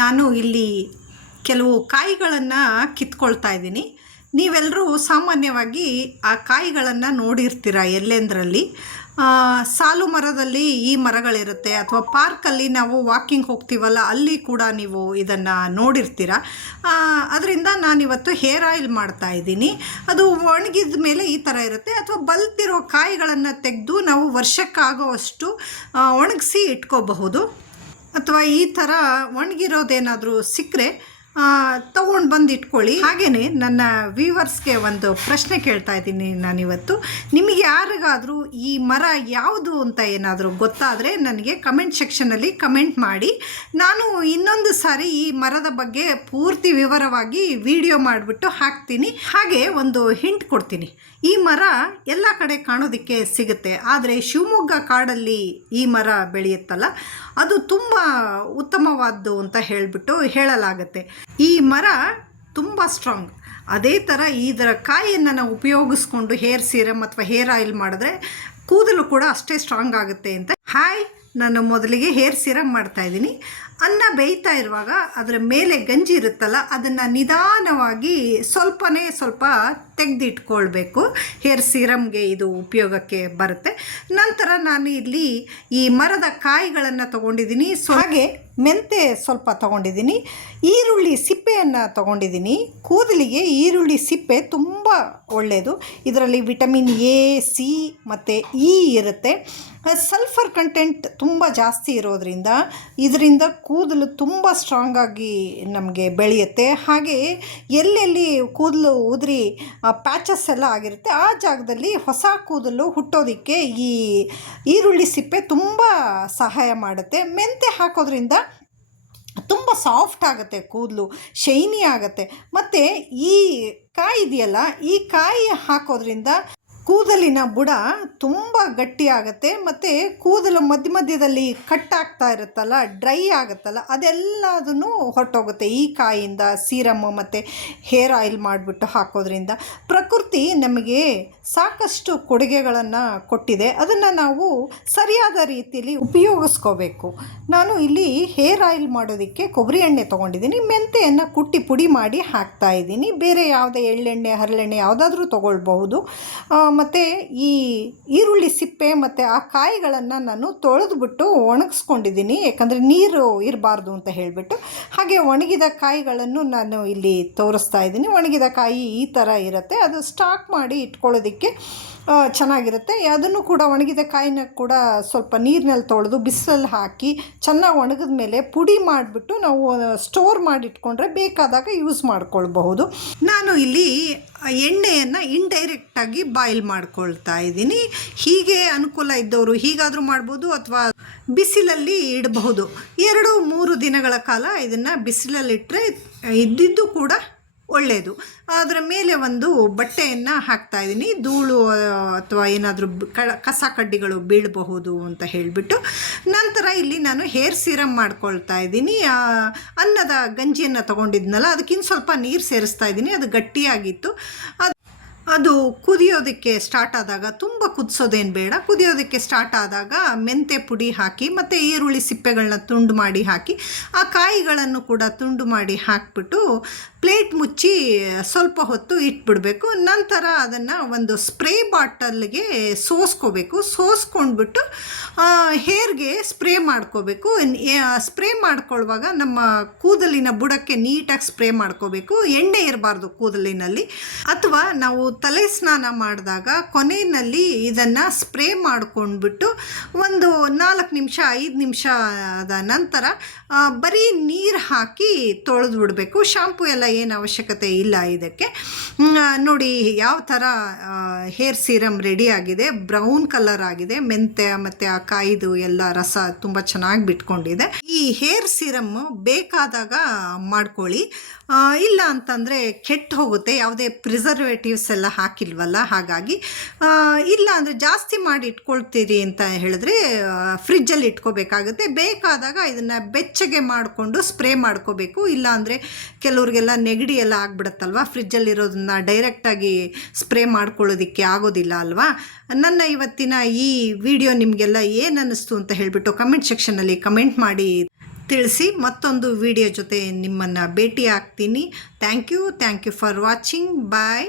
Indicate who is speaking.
Speaker 1: ನಾನು ಇಲ್ಲಿ ಕೆಲವು ಕಾಯಿಗಳನ್ನು ಕಿತ್ಕೊಳ್ತಾ ಇದ್ದೀನಿ. ನೀವೆಲ್ಲರೂ ಸಾಮಾನ್ಯವಾಗಿ ಆ ಕಾಯಿಗಳನ್ನು ನೋಡಿರ್ತೀರ ಎಲ್ಲೆಂದರಲ್ಲಿ? ಸಾಲು ಮರದಲ್ಲಿ ಈ ಮರಗಳಿರುತ್ತೆ ಅಥವಾ ಪಾರ್ಕಲ್ಲಿ ನಾವು ವಾಕಿಂಗ್ ಹೋಗ್ತೀವಲ್ಲ ಅಲ್ಲಿ ಕೂಡ ನೀವು ಇದನ್ನು ನೋಡಿರ್ತೀರ? ಅದರಿಂದ ನಾನಿವತ್ತು ಹೇರ್ ಆಯಿಲ್ ಮಾಡ್ತಾ ಇದ್ದೀನಿ. ಅದು ಒಣಗಿದ ಮೇಲೆ ಈ ಥರ ಇರುತ್ತೆ. ಅಥವಾ ಬಲ್ತಿರೋ ಕಾಯಿಗಳನ್ನು ತೆಗೆದು ನಾವು ವರ್ಷಕ್ಕಾಗೋವಷ್ಟು ಒಣಗಿಸಿ ಇಟ್ಕೋಬಹುದು. ಅಥವಾ ಈ ಥರ ಒಣಗಿರೋದೇನಾದರೂ ಸಿಕ್ಕರೆ ತಗೊಂಡು ಬಂದು ಇಟ್ಕೊಳ್ಳಿ ಹಾಗೆಯೇ ನನ್ನ ವ್ಯೂವರ್ಸ್ಗೆ ಒಂದು ಪ್ರಶ್ನೆ ಕೇಳ್ತಾ ಇದ್ದೀನಿ ನಾನಿವತ್ತು. ನಿಮಗೆ ಯಾರಿಗಾದರೂ ಈ ಮರ ಯಾವುದು ಅಂತ ಏನಾದರೂ ಗೊತ್ತಾದರೆ ನನಗೆ ಕಮೆಂಟ್ ಸೆಕ್ಷನಲ್ಲಿ ಕಮೆಂಟ್ ಮಾಡಿ. ನಾನು ಇನ್ನೊಂದು ಸಾರಿ ಈ ಮರದ ಬಗ್ಗೆ ಪೂರ್ತಿ ವಿವರವಾಗಿ ವಿಡಿಯೋ ಮಾಡಿಬಿಟ್ಟು ಹಾಕ್ತೀನಿ. ಹಾಗೆ ಒಂದು ಹಿಂಟ್ ಕೊಡ್ತೀನಿ. ಈ ಮರ ಎಲ್ಲ ಕಡೆ ಕಾಣೋದಕ್ಕೆ ಸಿಗುತ್ತೆ. ಆದರೆ ಶಿವಮೊಗ್ಗ ಕಾಡಲ್ಲಿ ಈ ಮರ ಬೆಳೆಯುತ್ತಲ್ಲ, ಅದು ತುಂಬ ಉತ್ತಮವಾದ್ದು ಅಂತ ಹೇಳಿಬಿಟ್ಟು ಹೇಳಲಾಗುತ್ತೆ. ಈ ಮರ ತುಂಬ ಸ್ಟ್ರಾಂಗ್ ಅದೇ ಥರ ಇದರ ಕಾಯಿಯನ್ನು ನಾವು ಉಪಯೋಗಿಸ್ಕೊಂಡು ಹೇರ್ ಸೀರಮ್ ಅಥವಾ ಹೇರ್ ಆಯಿಲ್ ಮಾಡಿದ್ರೆ ಕೂದಲು ಕೂಡ ಅಷ್ಟೇ ಸ್ಟ್ರಾಂಗ್ ಆಗುತ್ತೆ ಅಂತ. ಹಾಯ್ ನಾನು ಮೊದಲಿಗೆ ಹೇರ್ ಸಿರಮ್ ಮಾಡ್ತಾ ಇದ್ದೀನಿ. ಅನ್ನ ಬೇಯ್ತಾ ಇರುವಾಗ ಅದರ ಮೇಲೆ ಗಂಜಿ ಇರುತ್ತಲ್ಲ, ಅದನ್ನು ನಿಧಾನವಾಗಿ ಸ್ವಲ್ಪನೇ ಸ್ವಲ್ಪ ತೆಗೆದಿಟ್ಕೊಳ್ಬೇಕು. ಹೇರ್ ಸಿರಮ್ಗೆ ಇದು ಉಪಯೋಗಕ್ಕೆ ಬರುತ್ತೆ. ನಂತರ ನಾನು ಇಲ್ಲಿ ಈ ಮರದ ಕಾಯಿಗಳನ್ನು ತೊಗೊಂಡಿದ್ದೀನಿ. ಸೊ ಹಾಗೆ ಮೆಂತೆ ಸ್ವಲ್ಪ ತಗೊಂಡಿದ್ದೀನಿ, ಈರುಳ್ಳಿ ಸಿಪ್ಪೆಯನ್ನು ತಗೊಂಡಿದ್ದೀನಿ. ಕೂದಲಿಗೆ ಈರುಳ್ಳಿ ಸಿಪ್ಪೆ ತುಂಬ ಒಳ್ಳೆಯದು ಇದರಲ್ಲಿ ವಿಟಮಿನ್ ಎ, ಸಿ ಮತ್ತು ಇ ಇರುತ್ತೆ. ಸಲ್ಫರ್ ಕಂಟೆಂಟ್ ತುಂಬ ಜಾಸ್ತಿ ಇರೋದರಿಂದ ಇದರಿಂದ ಕೂದಲು ತುಂಬ ಸ್ಟ್ರಾಂಗಾಗಿ ನಮಗೆ ಬೆಳೆಯುತ್ತೆ. ಹಾಗೆ ಎಲ್ಲೆಲ್ಲಿ ಕೂದಲು ಉದುರಿ ಪ್ಯಾಚಸ್ ಎಲ್ಲ ಆಗಿರುತ್ತೆ, ಆ ಜಾಗದಲ್ಲಿ ಹೊಸ ಕೂದಲು ಹುಟ್ಟೋದಕ್ಕೆ ಈ ಈರುಳ್ಳಿ ಸಿಪ್ಪೆ ತುಂಬ ಸಹಾಯ ಮಾಡುತ್ತೆ. ಮೆಂತೆ ಹಾಕೋದ್ರಿಂದ ತುಂಬ ಸಾಫ್ಟ್ ಆಗುತ್ತೆ ಕೂದಲು ಶೈನಿ ಆಗುತ್ತೆ. ಮತ್ತು ಈ ಕಾಯಿ ಇದೆಯಲ್ಲ, ಈ ಕಾಯಿ ಹಾಕೋದ್ರಿಂದ ಕೂದಲಿನ ಬುಡ ತುಂಬ ಗಟ್ಟಿಯಾಗುತ್ತೆ ಮತ್ತು ಕೂದಲು ಮಧ್ಯ ಮಧ್ಯದಲ್ಲಿ ಕಟ್ಟಾಗ್ತಾ ಇರುತ್ತಲ್ಲ, ಡ್ರೈ ಆಗುತ್ತಲ್ಲ, ಅದೆಲ್ಲದನ್ನು ಹೊರಟೋಗುತ್ತೆ. ಈ ಕಾಯಿಂದ ಸೀರಮ್ಮು ಮತ್ತು ಹೇರ್ ಆಯಿಲ್ ಮಾಡಿಬಿಟ್ಟು ಹಾಕೋದ್ರಿಂದ ಪ್ರಕೃತಿ ನಮಗೆ ಸಾಕಷ್ಟು ಕೊಡುಗೆಗಳನ್ನು ಕೊಟ್ಟಿದೆ. ಅದನ್ನು ನಾವು ಸರಿಯಾದ ರೀತಿಯಲ್ಲಿ ಉಪಯೋಗಿಸ್ಕೋಬೇಕು. ನಾನು ಇಲ್ಲಿ ಹೇರ್ ಆಯಿಲ್ ಮಾಡೋದಕ್ಕೆ ಕೊಬ್ಬರಿ ಎಣ್ಣೆ ತೊಗೊಂಡಿದ್ದೀನಿ ಮೆಂತೆಯನ್ನು ಕುಟ್ಟಿ ಪುಡಿ ಮಾಡಿ ಹಾಕ್ತಾ ಇದ್ದೀನಿ. ಬೇರೆ ಯಾವುದೇ ಎಳ್ಳೆಣ್ಣೆ, ಹರಳೆಣ್ಣೆ ಯಾವುದಾದ್ರೂ ತೊಗೊಳ್ಬಹುದು. ಮತ್ತು ಈ ಈರುಳ್ಳಿ ಸಿಪ್ಪೆ ಮತ್ತು ಆ ಕಾಯಿಗಳನ್ನು ನಾನು ತೊಳೆದ್ಬಿಟ್ಟು ಒಣಗಿಸ್ಕೊಂಡಿದ್ದೀನಿ. ಯಾಕಂದರೆ ನೀರು ಇರಬಾರ್ದು ಅಂತ ಹೇಳಿಬಿಟ್ಟು. ಹಾಗೆ ಒಣಗಿದ ಕಾಯಿಗಳನ್ನು ನಾನು ಇಲ್ಲಿ ತೋರಿಸ್ತಾ ಇದ್ದೀನಿ. ಒಣಗಿದ ಕಾಯಿ ಈ ಥರ ಇರುತ್ತೆ. ಅದು ಸ್ಟಾಕ್ ಮಾಡಿ ಇಟ್ಕೊಳ್ಳೋದಕ್ಕೆ ಚೆನ್ನಾಗಿರುತ್ತೆ. ಅದನ್ನು ಕೂಡ ಒಣಗಿದ ಕಾಯಿನ ಕೂಡ ಸ್ವಲ್ಪ ನೀರಿನಲ್ಲಿ ತೊಳೆದು ಬಿಸಿಲಲ್ಲಿ ಹಾಕಿ ಚೆನ್ನಾಗಿ ಒಣಗಿದ ಮೇಲೆ ಪುಡಿ ಮಾಡಿಬಿಟ್ಟು ನಾವು ಸ್ಟೋರ್ ಮಾಡಿಟ್ಕೊಂಡ್ರೆ ಬೇಕಾದಾಗ ಯೂಸ್ ಮಾಡ್ಕೊಳ್ಬಹುದು. ನಾನು ಇಲ್ಲಿ ಎಣ್ಣೆಯನ್ನು ಇಂಡೈರೆಕ್ಟಾಗಿ ಬಾಯ್ಲ್ ಮಾಡ್ಕೊಳ್ತಾ ಇದ್ದೀನಿ. ಹೀಗೆ ಅನುಕೂಲ ಇದ್ದವರು ಹೀಗಾದರೂ ಮಾಡ್ಬೋದು ಅಥವಾ ಬಿಸಿಲಲ್ಲಿ ಇಡಬಹುದು. ಎರಡು, ಮೂರು ದಿನಗಳ ಕಾಲ ಇದನ್ನು ಬಿಸಿಲಲ್ಲಿಟ್ಟರೆ ಇದ್ದಿದ್ದು ಕೂಡ ಒಳ್ಳೆಯದು ಅದರ ಮೇಲೆ ಒಂದು ಬಟ್ಟೆಯನ್ನು ಹಾಕ್ತಾ ಇದ್ದೀನಿ. ಧೂಳು ಅಥವಾ ಏನಾದರೂ ಕಸ ಕಡ್ಡಿಗಳು ಬೀಳಬಹುದು ಅಂತ ಹೇಳಿಬಿಟ್ಟು. ನಂತರ ಇಲ್ಲಿ ನಾನು ಹೇರ್ ಸೀರಮ್ ಮಾಡ್ಕೊಳ್ತಾ ಇದ್ದೀನಿ. ಅನ್ನದ ಗಂಜಿಯನ್ನು ತೊಗೊಂಡಿದ್ನಲ್ಲ ಅದಕ್ಕಿಂತ ಸ್ವಲ್ಪ ನೀರು ಸೇರಿಸ್ತಾ ಇದ್ದೀನಿ. ಅದು ಗಟ್ಟಿಯಾಗಿತ್ತು. ಅದು ಅದು ಕುದಿಯೋದಕ್ಕೆ ಸ್ಟಾರ್ಟ್ ಆದಾಗ ತುಂಬ ಕುದಿಸೋದೇನು ಬೇಡ. ಕುದಿಯೋದಕ್ಕೆ ಸ್ಟಾರ್ಟ್ ಆದಾಗ ಮೆಂತೆ ಪುಡಿ ಹಾಕಿ, ಮತ್ತು ಈರುಳ್ಳಿ ಸಿಪ್ಪೆಗಳನ್ನ ತುಂಡು ಮಾಡಿ ಹಾಕಿ, ಆ ಕಾಯಿಗಳನ್ನು ಕೂಡ ತುಂಡು ಮಾಡಿ ಹಾಕಿಬಿಟ್ಟು ಪ್ಲೇಟ್ ಮುಚ್ಚಿ ಸ್ವಲ್ಪ ಹೊತ್ತು ಇಟ್ಬಿಡಬೇಕು. ನಂತರ ಅದನ್ನು ಒಂದು ಸ್ಪ್ರೇ ಬಾಟಲ್ಗೆ ಸೋಸ್ಕೋಬೇಕು. ಸೋಸ್ಕೊಂಡ್ಬಿಟ್ಟು ಹೇರ್ಗೆ ಸ್ಪ್ರೇ ಮಾಡ್ಕೋಬೇಕು. ಸ್ಪ್ರೇ ಮಾಡ್ಕೊಳ್ಳುವಾಗ ನಮ್ಮ ಕೂದಲಿನ ಬುಡಕ್ಕೆ ನೀಟಾಗಿ ಸ್ಪ್ರೇ ಮಾಡ್ಕೋಬೇಕು. ಎಣ್ಣೆ ಇರಬಾರ್ದು ಕೂದಲಿನಲ್ಲಿ. ಅಥವಾ ನಾವು ತಲೆ ಸ್ನಾನ ಮಾಡಿದಾಗ ಕೊನೆಯಲ್ಲಿ ಇದನ್ನು ಸ್ಪ್ರೇ ಮಾಡ್ಕೊಂಡ್ಬಿಟ್ಟು ಒಂದು ನಾಲ್ಕು ನಿಮಿಷ, ಐದು ನಿಮಿಷ ಆದ ನಂತರ ಬರೀ ನೀರು ಹಾಕಿ ತೊಳೆದು ಬಿಡಬೇಕು ಶಾಂಪು ಎಲ್ಲ ಏನು ಅವಶ್ಯಕತೆ ಇಲ್ಲ ಇದಕ್ಕೆ. ನೋಡಿ ಯಾವ ಥರ ಹೇರ್ ಸೀರಮ್ ರೆಡಿ ಆಗಿದೆ ಬ್ರೌನ್ ಕಲರ್ ಆಗಿದೆ, ಮೆಂತೆ ಮತ್ತು ಆ ಕಾಯಿದು ಎಲ್ಲ ರಸ ತುಂಬ ಚೆನ್ನಾಗಿ ಬಿಟ್ಕೊಂಡಿದೆ. ಈ ಹೇರ್ ಸೀರಮ್ ಬೇಕಾದಾಗ ಮಾಡ್ಕೊಳ್ಳಿ. ಇಲ್ಲ ಅಂತಂದರೆ ಕೆಟ್ಟು ಹೋಗುತ್ತೆ, ಯಾವುದೇ ಪ್ರಿಸರ್ವೇಟಿವ್ಸ್ ಎಲ್ಲ ಹಾಕಿಲ್ವಲ್ಲ, ಹಾಗಾಗಿ. ಇಲ್ಲ ಅಂದರೆ ಜಾಸ್ತಿ ಮಾಡಿ ಇಟ್ಕೊಳ್ತೀರಿ ಅಂತ ಹೇಳಿದ್ರೆ ಫ್ರಿಜ್ಜಲ್ಲಿ ಇಟ್ಕೋಬೇಕಾಗುತ್ತೆ. ಬೇಕಾದಾಗ ಇದನ್ನು ಬೆಚ್ಚಗೆ ಮಾಡಿಕೊಂಡು ಸ್ಪ್ರೇ ಮಾಡ್ಕೋಬೇಕು. ಇಲ್ಲ ಅಂದರೆ ಕೆಲವ್ರಿಗೆಲ್ಲ ನೆಗಡಿ ಎಲ್ಲ ಆಗಿಬಿಡುತ್ತಲ್ವ? ಫ್ರಿಜ್ಜಲ್ಲಿರೋದನ್ನ ಡೈರೆಕ್ಟಾಗಿ ಸ್ಪ್ರೇ ಮಾಡ್ಕೊಳ್ಳೋದಕ್ಕೆ ಆಗೋದಿಲ್ಲ ಅಲ್ವಾ? ನನ್ನ ಇವತ್ತಿನ ಈ ವಿಡಿಯೋ ನಿಮಗೆಲ್ಲ ಏನು ಅನ್ನಿಸ್ತು ಅಂತ ಹೇಳಿಬಿಟ್ಟು ಕಮೆಂಟ್ ಸೆಕ್ಷನಲ್ಲಿ ಕಮೆಂಟ್ ಮಾಡಿ ತಿಳಿಸಿ ಮತ್ತೊಂದು ವಿಡಿಯೋ ಜೊತೆ ನಿಮ್ಮನ್ನು ಭೇಟಿ ಆಗ್ತೀನಿ thank you thank you for watching bye